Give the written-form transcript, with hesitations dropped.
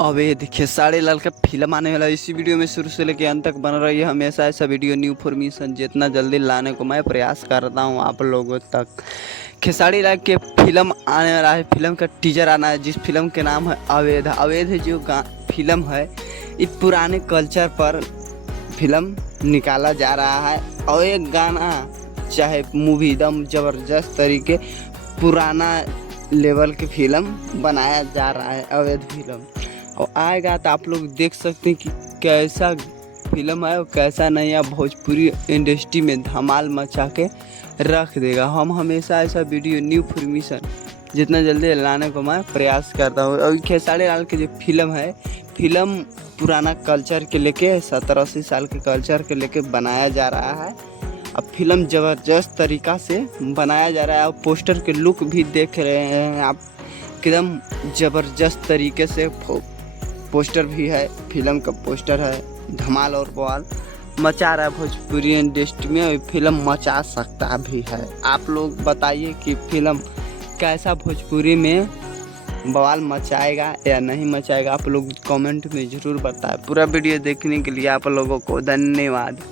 अवैध खेसारी लाल का फिल्म आने वाला है। इसी वीडियो में शुरू से लेकर अंत तक बन रही है हमेशा ऐसा वीडियो न्यू इन्फॉर्मेशन जितना जल्दी लाने को मैं प्रयास करता हूँ आप लोगों तक। खेसारी लाल के फिल्म आने वाला है, फिल्म का टीजर आना है जिस फिल्म के नाम है अवैध। अवैध जो फिल्म है ये पुराने कल्चर पर फिल्म निकाला जा रहा है और एक गाना चाहे मूवी एकदम ज़बरदस्त तरीके पुराना लेवल की फिल्म बनाया जा रहा है अवैध फिल्म। और आएगा तो आप लोग देख सकते हैं कि कैसा फिल्म है और कैसा नहीं है। भोजपुरी इंडस्ट्री में धमाल मचा के रख देगा। हम हमेशा ऐसा वीडियो न्यू इन्फॉर्मेशन जितना जल्दी लाने को मैं प्रयास करता हूँ। और खेसारी लाल की जो फिल्म है, फिल्म पुराना कल्चर के लेके 70-80 साल के कल्चर के लेके बनाया जा रहा है। अब फिल्म ज़बरदस्त तरीक़ा से बनाया जा रहा है और पोस्टर के लुक भी देख रहे हैं आप, एकदम ज़बरदस्त तरीके से पोस्टर भी है। फिल्म का पोस्टर है, धमाल और बवाल मचा रहा है भोजपुरी इंडस्ट्री में और फिल्म मचा सकता भी है। आप लोग बताइए कि फिल्म कैसा भोजपुरी में बवाल मचाएगा या नहीं मचाएगा। आप लोग कमेंट में ज़रूर बताएं। पूरा वीडियो देखने के लिए आप लोगों को धन्यवाद।